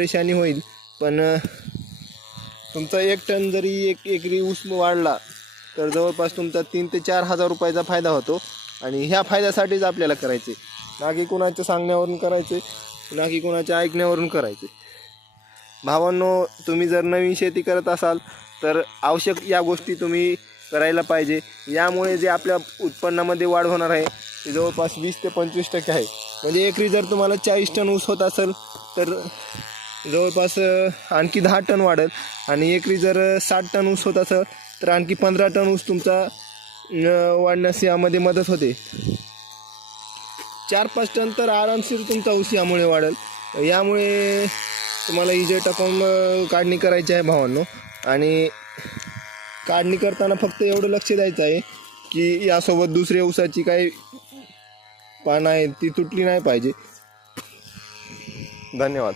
परेशानी होईल, पण तुमचा 1 टन जरी 1 एकरी ऊस वाढला तर जवळपास तुमचा 3 ते 4 हजार रुपयाचा फायदा होतो. आणि ह्या फायद्यासाठीच आपल्याला करायचे, ना की कोणाच्या सांगण्यावरून करायचे, ना की कोणाच्या ऐकण्यावरून करायचे. भावांनो, तुम्ही जर नवीन शेती करत असाल तर आवश्यक या गोष्टी तुम्ही करायला पाहिजे. यामुळे जे आपल्या उत्पन्नामध्ये वाढ होणार आहे ते जवळपास 20 ते 25% आहे. म्हणजे एकरी जर तुम्हाला 40 टन ऊस होत असेल तर जवळपास आणखी 10 टन वाढेल. आणि एकरी जर 60 टन ऊस होत असेल तर आणखी 15 टन ऊस तुमचा वाढण्यास यामध्ये मदत होते. 4-5 टन तर आरामशीर तुमचा ऊस यामुळे वाढेल. यामुळे तुम्हाला इजे टाकून काढणी करायची आहे भावांनो. आणि काढणी करताना फक्त एवढं लक्ष द्यायचं आहे की यासोबत दुसऱ्या ऊसाची काही पानं आहेत ती तुटली नाही पाहिजे. धन्यवाद.